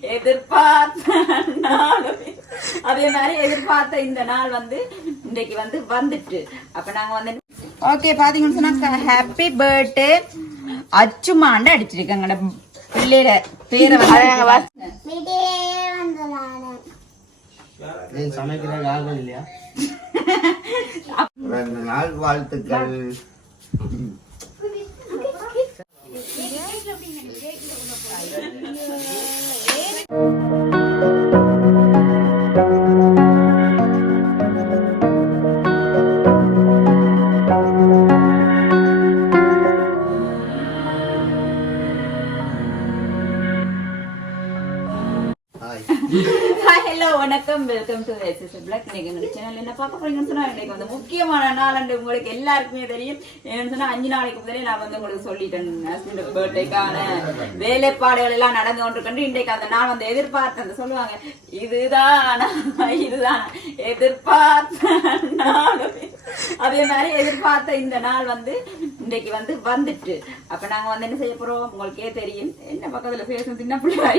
எதிர்பார்த்த நாளுமே. அதே மாதிரி எதிர்பார்த்த இந்த நாள் வந்து இன்றைக்கு வந்து வந்துட்டு. அப்ப நாங்க வந்து ஓகே பாத்தீங்கன்னு சொன்னா ஹாப்பி பர்த்டே அச்சுமாண்டு அடிச்சிருக்காங்க. பிள்ளையில பேரை சமைக்கிற வாழ்த்துக்கள். பார்க்க போறீங்கன்னு சொன்னா இன்னைக்கு வந்து முக்கியமான நாள் அண்டு உங்களுக்கு எல்லாருக்குமே தெரியும். என்னன்னு சொன்னா அஞ்சு நாளைக்கு முதலே நான் வந்து உங்களுக்கு சொல்லிட்டேன். ஹஸ்பண்ட் பர்த்டேக்கான வேலைப்பாடுகள் எல்லாம் நடந்து கொண்டு இன்றைக்கு அந்த நாள் வந்து எதிர்பார்த்தது சொல்லுவாங்க இதுதான் இதுதான் எதிர்பார்த்த நாளுமே அதே மாதிரி எதிர்பார்த்த இந்த நாள் வந்து இன்றைக்கு வந்து வந்துட்டு. அப்ப நாங்க வந்து என்ன செய்ய போறோம்? உங்களுக்கே தெரியும். என்ன பக்கத்துல பேசும் சின்ன பிள்ளை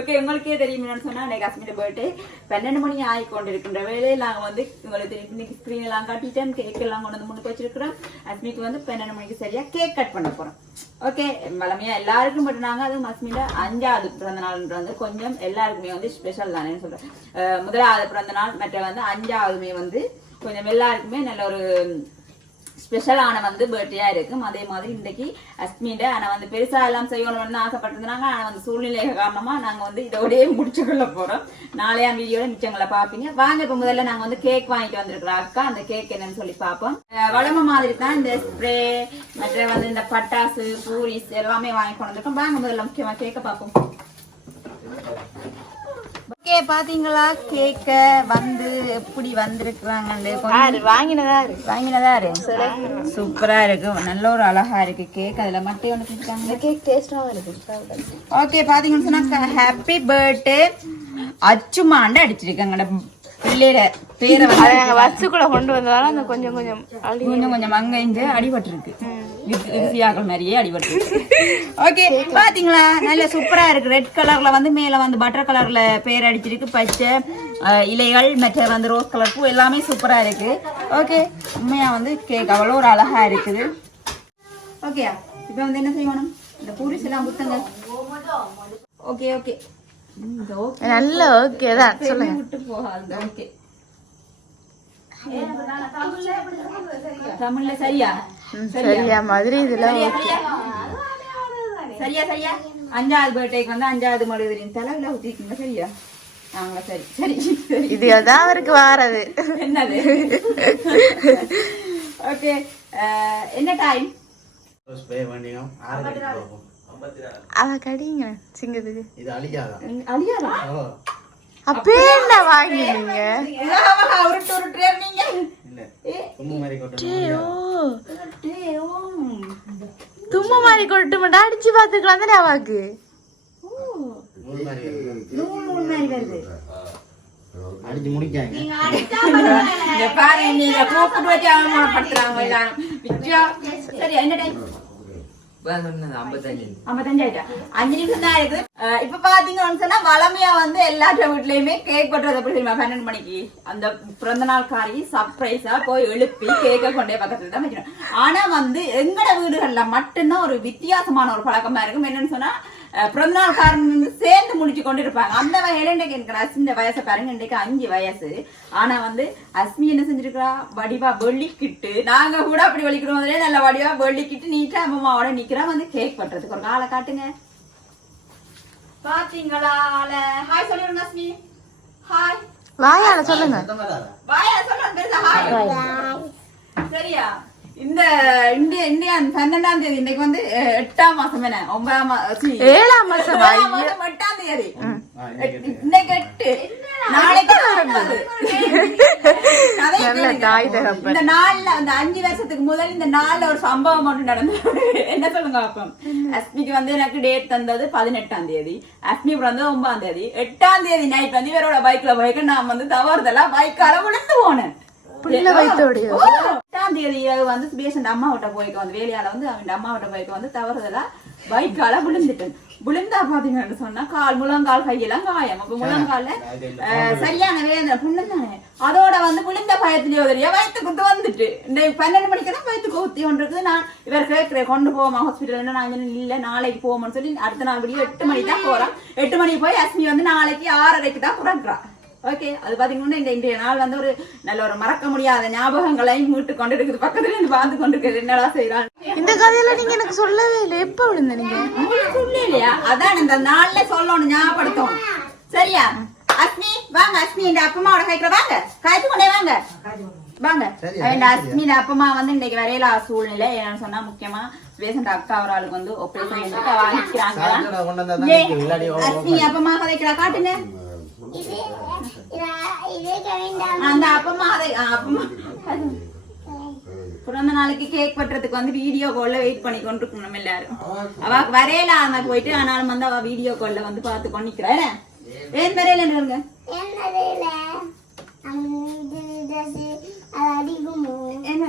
ஓகே உங்களுக்கே தெரியும் என்னன்னு சொன்னா இன்னைக்கு அஸ்மிட்ட பர்த்டே பன்னெண்டு மணி ஆகி கொண்டிருக்கின்ற வேலையில் நாங்க வந்து உங்களுக்கு இன்னைக்கு ஸ்க்ரீன் எல்லாம் காட்டிட்டேன் கேக் எல்லாம் கொண்டு வந்து முன்னுக்கு வச்சிருக்கிறோம். அஸ்மிக்கு வந்து பன்னெண்டு மணிக்கு சரியா கேக் கட் பண்ண போறோம். ஓகே வளமையா எல்லாருக்கும் பட் நாங்க அது அஸ்மில அஞ்சாவது பிறந்த நாள்ன்ற வந்து கொஞ்சம் எல்லாருக்குமே வந்து ஸ்பெஷல் தானே சொல்றேன். முதலாவது பிறந்த நாள் மற்ற வந்து அஞ்சாவதுமே வந்து கொஞ்சம் எல்லாருக்குமே நல்ல ஒரு ஸ்பெஷலான வந்து பர்த்டேயா இருக்கும். அதே மாதிரி இன்றைக்கு அஸ்மிட ஆனால் வந்து பெருசா எல்லாம் செய்யணும்னு ஆசைப்பட்டிருந்தாங்க ஆனா வந்து சூழ்நிலை காரணமா நாங்க வந்து இதோடய முடிச்சு கொள்ள போறோம் நாளையாம் வீடியோட மிச்சங்களை பார்ப்பீங்க. வாங்க இப்போ முதல்ல நாங்கள் வந்து கேக் வாங்கிட்டு வந்திருக்கிறோம். அக்கா அந்த கேக் என்னன்னு சொல்லி பார்ப்போம். அஹ் மாதிரி தான் இந்த ஸ்ப்ரே மற்ற வந்து இந்த பட்டாசு பூரிஸ் எல்லாமே வாங்கி கொண்டு வந்திருக்கோம். வாங்க முதல்ல முக்கியமா கேக்க பார்ப்போம். ஓகே பாத்தீங்களா? கேக்க வந்து எப்படி வந்திருக்கிறாங்க வாங்கினதா வாங்கினதா இருக்கு சூப்பரா இருக்கு. நல்ல ஒரு அழகா இருக்கு. கேக் அதுல மட்டும் ஒன்று செஞ்சுட்டாங்க. கேக் டேஸ்டாவும் இருக்கு. ஓகே பாத்தீங்கன்னு சொன்னா ஹாப்பி பர்த்டே அச்சுமாண்டு அடிச்சிருக்காங்க பிள்ளையில பேரை அதை வச்சுக்குள்ள கொண்டு வந்ததால அந்த கொஞ்சம் கொஞ்சம் கொஞ்சம் கொஞ்சம் அங்க இங்க அடிபட்டிருக்கு விசியாக்கள் மாதிரியே அடிபட்டிருக்கு. ஓகே பாத்தீங்களா? நல்ல சூப்பரா இருக்கு. ரெட் கலர்ல வந்து மேல வந்து பட்டர் கலர்ல பேர் அடிச்சிருக்கு. பச்சை இலைகள் மற்ற வந்து ரோஸ் கலர் பூ எல்லாமே சூப்பரா இருக்கு. ஓகே உண்மையா வந்து கேக் அவ்வளோ ஒரு அழகா இருக்குது. ஓகே இப்போ வந்து என்ன செய்யணும்? இந்த பூரிஸ் எல்லாம் குத்துங்க ஓகே ஓகே. நல்ல ஓகே தான். சொல்லுங்க. விட்டு போகாது. ஓகே தமிழ்ல சரியா? சரியா? மாதிரி இதுல சரியா சரியா? அஞ்சாவது பர்த்டேக்கு வந்து அஞ்சாவது மழுதிரின் தலைவில ஊத்திக்கீங்க சரியா? நாங்களா சரி. சரி சரி. இது தான் அவருக்கு வாரது. என்னது? ஓகே என்ன டைம் அவ கடிங்க சிங்கத்துக்கு இது அழிக்காதான் அழியாதா? ஓ. அப்பே என்ன வாங்கினீங்க? நீங்க. இல்ல ஏ, தும்மு மாதிரி. தும்ம கொட்டு மட்டும் அடிச்சு பாத்துக்கலாம் தானே அவாக்கு? அடிச்சு முடிக்காங்க. நீங்க கூப்பிட்டு வச்சு அவமானப்படுத்துறாங்க எல்லாரும் வித்யா சரி என்ன டைம் ஐம்பத்தஞ்சாயிட்டா அஞ்சு நிமிஷம் தான் இருக்குது அஹ் இப்ப பாத்தீங்கன்னு சொன்னா வளமையா வந்து எல்லாற்ற வீட்லயுமே கேக் கொட்டுறது எப்படி தெரியுமா பன்னெண்டு மணிக்கு அந்த பிறந்த நாள் காரி சர்ப்ரைஸா போய் எழுப்பி கேக்க கொண்டே பக்கத்துல தான் வைக்கணும் ஆனா வந்து எங்கட வீடுகள்ல மட்டும்தான் ஒரு வித்தியாசமான ஒரு பழக்கமா இருக்கும் என்னன்னு சொன்னா அஹ் பிறந்த நாள் காரன் வந்து சேர்ந்து முடிச்சு கொண்டு இருப்பாங்க அந்த வகையில இன்றைக்கு எனக்கு அஸ்மின் வயசை பாருங்க. இன்றைக்கு அஞ்சு வயசு. ஆனா வந்து அஸ்மி என்ன செஞ்சிருக்கா வடிவா வெள்ளிக்கிட்டு. நாங்க கூட அப்படி வலிக்கிறோம் முதலே நல்ல வடிவா வெள்ளிக்கிட்டு நீட்டா அம்மாவோட நிக்கிறா வந்து கேக் பண்றதுக்கு ஒரு காலை காட்டுங்க. பாத்தீங்களா ஹாய் சொல்லிடுங்க அஸ்மி ஹாய் வாயால சொல்லுங்க. சத்தம் வராதா வாயா சொல்லுங்க பெருசா ஹாய் சரியா? இந்த இந்திய இந்தியா பன்னெண்டாம் தேதி இன்னைக்கு வந்து எட்டாம் மாசம் என்ன? ஒன்பதாம் மாசம் ஏழாம் மாசம் எட்டாம் தேதி. ஆ, இன்னைக்கு எட்டு. நாளைக்கு. இந்த நாள்ல அந்த அஞ்சு வருஷத்துக்கு முதல் இந்த நாள்ல ஒரு சம்பவம் ஒன்று நடந்தது என்ன சொல்லுங்க அப்போ? அஸ்மிக்கு வந்து எனக்கு டேட் தந்தது பதினெட்டாம் தேதி. அஸ்மி பிறந்தது ஒன்பதாம் தேதி. எட்டாம் தேதி நைட் வந்து இவரோட பைக்ல போய்க்கு நான் வந்து தவறுதெல்லாம் பைக்கால விழுந்து போனேன். புள்ள வைத்தோடையோ? எட்டாம் தேதி இரவு வந்து அம்மா விட்ட போய்க்க வந்து வேலையால வந்து அவங்க அம்மா விட்ட போய்க்க வந்து தவறுதலா பைக்கால விழுந்துட்டேன் விழுந்தா பாத்தீங்கன்னு சொன்னா கால் முழங்கால் கையெல்லாம் காயம். அப்ப முழங்கால்ல அஹ், சரியான வேதனை புண்ணு தானே? அதோட வந்து விழுந்த பயத்திலேயோ தெரியா வயிற்று குத்து வந்துட்டு. இந்த பன்னெண்டு மணிக்கு தான் வயிற்று குத்தி கொண்டு இருக்குது நான் இவர் கேட்கிறேன் கொண்டு போவோமா ஹாஸ்பிட்டல் நான் இல்ல நாளைக்கு போவோம்னு சொல்லி அடுத்த நாள் விடிய எட்டு மணிக்கு தான் போறோம் எட்டு மணிக்கு போய் அஸ்மி வந்து நாளைக்கு ஆறரைக்கு தான் புறக்குறா ஓகே அது பாத்தீங்கன்னா இந்த இன்றைய நாள் வந்து ஒரு நல்ல ஒரு மறக்க முடியாத ஞாபகங்களை மீட்டு கொண்டு இருக்குது பக்கத்துல இருந்து பார்த்து கொண்டு இருக்குது என்னடா செய்யறான் இந்த கதையில நீங்க எனக்கு சொல்லவே இல்லை. எப்ப விழுந்த நீங்க? உங்களுக்கு சொல்லலையா அதான் இந்த நாள்ல சொல்லணும் ஞாபகப்படுத்தணும் சரியா? அஸ்மி வாங்க அஸ்மி இந்த அப்பமாவோட கைக்குற வாங்க காய்ச்சி கொண்டே வாங்க. வாங்க. இந்த அஸ்மி இந்த அப்பமா வந்து இன்னைக்கு வரையில சூழ்நிலை என்னன்னு சொன்னா முக்கியமா பேசண்ட் அக்கா ஒரு ஆளுக்கு வந்து ஆபரேஷன் வாங்கிக்கிறாங்க அஸ்மி அப்பமா கதைக்கிறா காட்டுங்க. அந்த அப்பமா அதை அப்பமா பிறந்த நாளைக்கு கேக் வெட்டுறதுக்கு வந்து வீடியோ கால்ல வெயிட் பண்ணி கொண்டு இருக்கணும் நம்ம எல்லாரும் அவ வரையலாம போயிட்டு ஆனாலும் வந்து அவ வீடியோ கால்ல வந்து பார்த்து கொண்டிக்கிறா ஏன் வரையில இருங்க என்ன?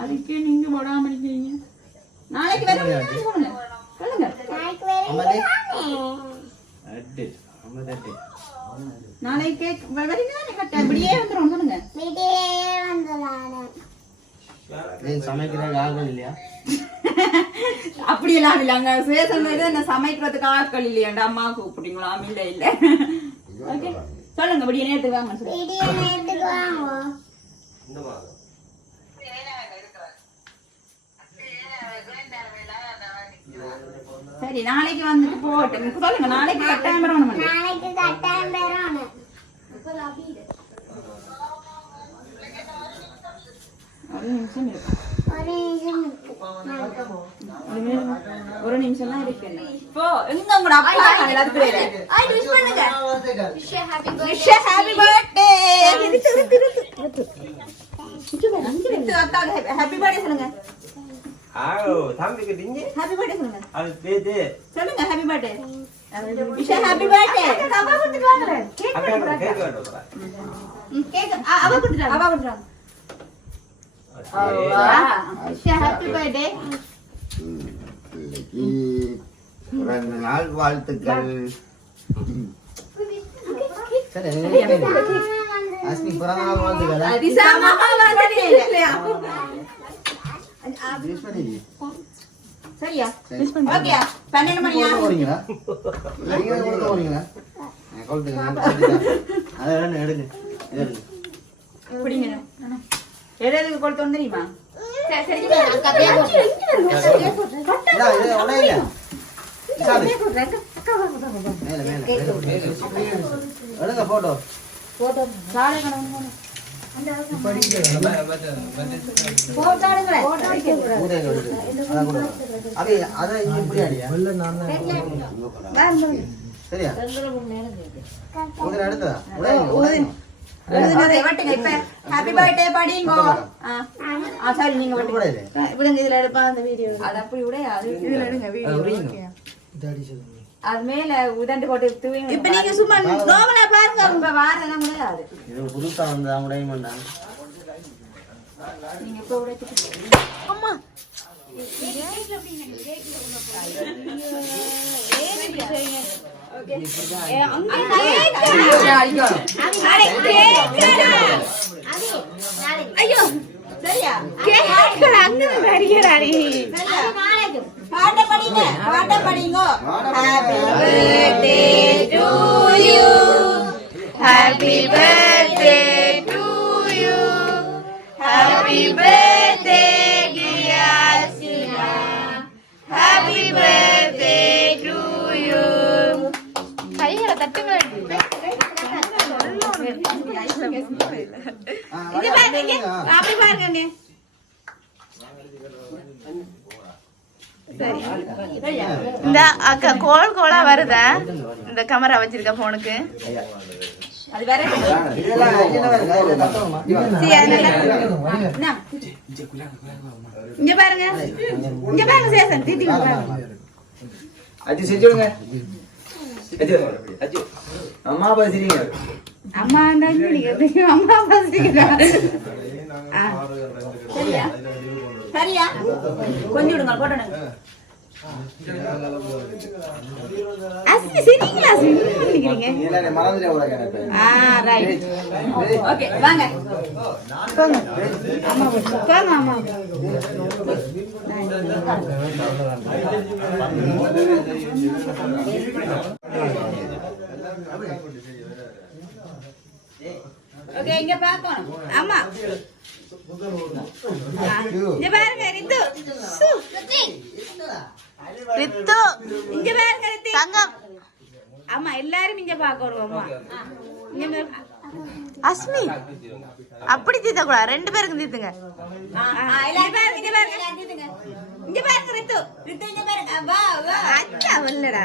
அதுக்கே நீங்க போடாம இருக்கிறீங்க எட்டு. நாளைக்கு இப்படியே வந்துடும் சமைக்கிறதுக்கு இல்லையா அப்படியெல்லாம் இல்ல அங்க சுயசம் என்ன சமைக்கிறதுக்கு ஆட்கள் இல்லையாண்டா அம்மா கூப்பிட்டீங்களா இல்ல இல்ல ஓகே சொல்லுங்க இப்படியே நேரத்துக்கு வாங்க சரி நாளைக்கு வந்துட்டு போகட்டும் சொல்லுங்க நாளைக்கு கட்டாயம் வரணும் நாளைக்கு கட்டாயம் பெறணும் ஒரு நிமிஷம் இருக்கு ஒரு நிமிஷம் இருக்கு ஒரு நிமிஷம் ஒரு நிமிஷம் இருக்கு இப்போ எங்க உங்களோட அப்பா எல்லாத்துக்கும் புரியல ஐ விஷ் பண்ணுங்க wish happy birthday happy birthday சொல்லுங்க ஆவோ தம்பிக்கு திங்க ஹாப்பி பர்த்டே சொல்லுங்க அது பேது சொல்லுங்க happy birthday wish happy birthday அப்பா கொடுத்துட்டு வாங்க கேக் அக்கா கேக் வேணும் கேக் அவ கொடுத்துறாங்க அவ கொடுத்துறாங்க விஷ் ஹாப்பி பர்த்டே இன்னைக்கு பிறந்த நாள் வாழ்த்துக்கள் சரி எனக்கு அஸ்மி பிறந்த நாள் வாழ்த்துக்கள் அதிசா மகாவாசனே யூஸ் பண்ணி சரியா? சரி. ஓகே பன்னெண்டு மணி போறீங்களா போறீங்களா நான் கொண்டு நான் கொண்டுட்டேன். அதை வேணும் எடுங்க. இதை எடுங்க பிடிங்க எதுக்கு கொடுத்தோம் தெரியுமா இந்தா, இதை சரியா? அடுத்ததா? ஹாப்பி பர்த்டே படிங்கோ ஆ ஆ, சரி நீங்க வெட்டுங்க உடையுது. இப்படிங்க இதுல எடுப்பா அந்த வீடியோ அது அப்படி விட அது இதுல எடுங்க அது உடையுங்க. அது மேல உதண்டு போட்டு தூவி இப்ப நீங்க சும்மா கோவலா பாருங்க. இப்ப வாரதெல்லாம் முடியாது. இது புதுசா வந்தா உடையுமாண்டா? நீங்க இப்ப உடைச்சிட்டு அம்மா. ஐயோ. சரியா? கேக்குற அங்க நடிகராடி பாட்ட படிங்க பாட்ட படிங்கோ. Happy birthday to you happy birthday to you happy birthday happy birthday to you கைகளை தட்டுங்க. இது பாருங்க. அப்படி பாருங்க அண்ணே. சரியா இந்த அக்கா கோல் கோலா வருதா? இந்த கேமரா வச்சிருக்க போனுக்கு? இங்க பாருங்க. இங்க பாருங்க சேசன் தீட்டிங்க பாருங்க அஜி செஞ்சுடுங்க அஜி அஜி அம்மா பேசுறீங்க அம்மா தான் அம்மா பசிக்கிறாங்க சரியா? கொஞ்சம் விடுங்க போட்டோம் அஸ்மி சரிங்களா ஆ ரைட் ஓகே வாங்க. போங்க ஆமா போங்க ஓகே இங்க பாக்கணும் ஆமா இங்க பாருங்க ரித்து. ரித்து. இங்க பாருங்க ரித்து. தங்கம். ஆமா எல்லாரும் இங்க பாக்க வருவோம்மா அஸ்மி அப்படி தீத்த கூடாது ரெண்டு பேருக்கும் தீத்துங்க. இங்க பாருங்க ரித்து. ரித்து இங்க பாருங்க. வா வா. அச்சா இல்லடா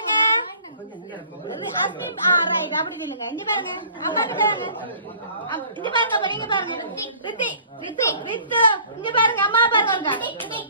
அப்படி நில்லுங்க. இங்க பாருங்க. அம்மா கிட்ட வாங்க. இங்க பாருங்க, அப்ப நீங்க பாருங்க. ரித்தி, ரித்தி, ரித்தி. இங்க பாருங்க, அம்மா பாருங்க. ரித்தி,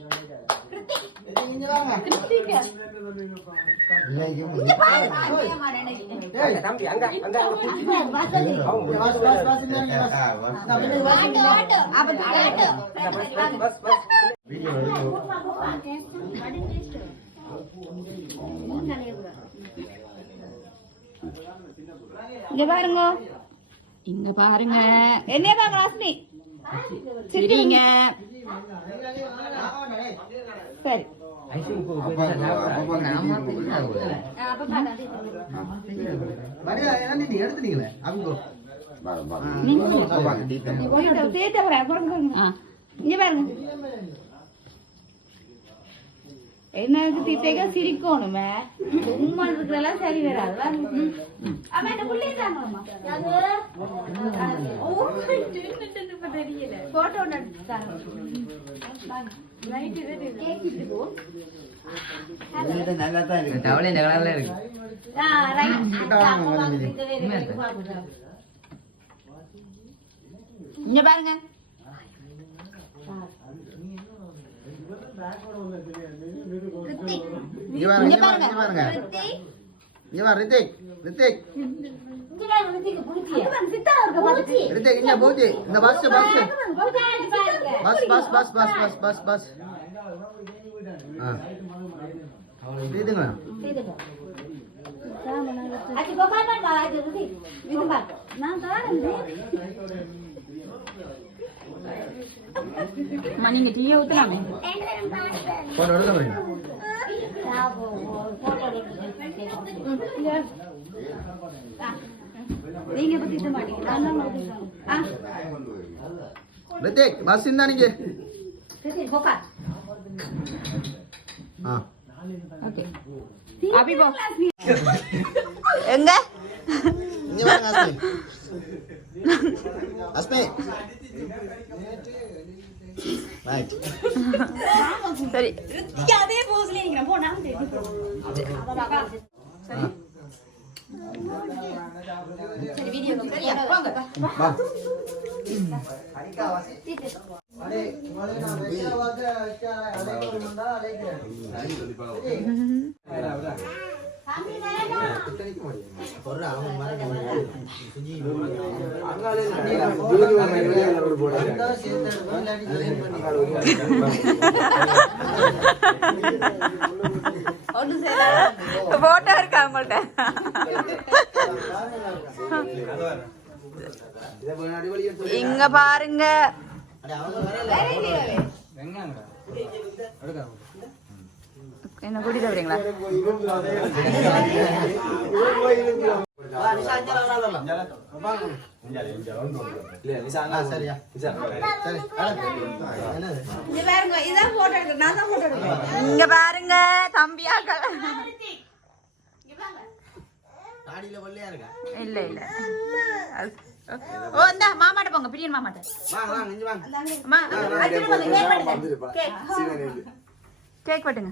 இங்க பாருங்க. இங்க பாருங்க. என்ன பாங்க அஸ்மி சரிங்க. சரி. எடுத்துட்டீங்களே அவங்க பாருங்க. என்னக்கு திட்டேக்க? சிரிக்கணுமே. சும்மா இருக்கிறதெல்லாம் சரி வராது. அப்ப இங்க பாருங்க. இங்க பாருங்க இங்க பாருங்க. இங்க பாருங்க. ரித்திக். ரித்திக். ரித்திக். இங்க போச்சு. இந்த bus bus bus bus bus bus bus bus அம்மா நீங்க டீயே ஊத்தலாமே போட்டோ எடுக்க போறீங்க நீங்க பத்திட்டு மாட்டீங்க ரித்திக் பஸ் இருந்தா நீங்க எங்க அஸ்மி சரி. அதே போஸ்ல நிக்கிறேன். போ நான் தேடி சரி சரி வீடியோ போங்க வா. அனிகா வாசி அரே உங்களே நான் வெச்சவாக அதே ஒரு மண்டா அதே கிரேன் போட்டோ இருக்கா உங்கள்கிட்ட இங்க பாருங்க. என்ன கூட்டிட்டு வரீங்களா? இங்க பாருங்க தம்பியாக்கள் இல்ல இல்ல ஓ இந்த மாமாட்ட போங்க பிரியன் மாமாட்ட கேக் வெட்டுங்க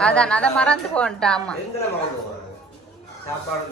அதான் அதை மறந்து போன்ட்டா சாப்பாடு